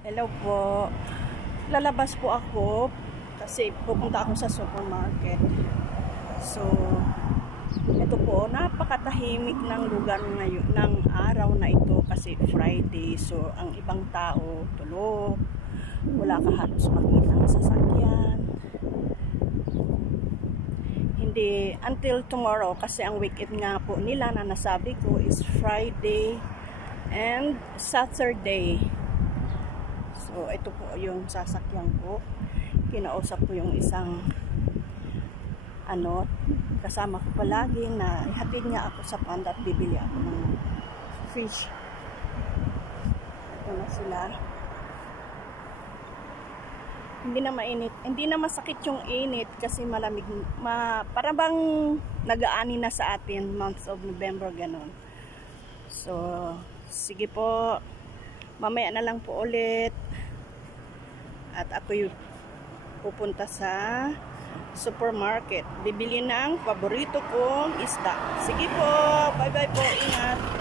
Hello po. Lalabas po ako kasi pupunta ako sa supermarket. So, ito po, napakatahimik ng lugar ngayon, ng araw na ito kasi Friday. So, ang ibang tao tulog. Wala ka halos makitang sasakyan. Hindi, until tomorrow kasi ang weekend nga po nila na nasabi ko is Friday and Saturday. So, ito po yung sasakyan ko. Kinausap ko yung isang kasama ko palagi na ihatid niya ako sa panda at bibili ako ng fish. Ito na sila. Hindi na mainit. Hindi na masakit yung init kasi malamig. Para bang nag-aani na sa atin months of November, ganun. So, sige po. Mamaya na lang po ulit. At ako yung pupunta sa supermarket. Bibili ng paborito kong isda. Sige po. Bye-bye po. Ingat.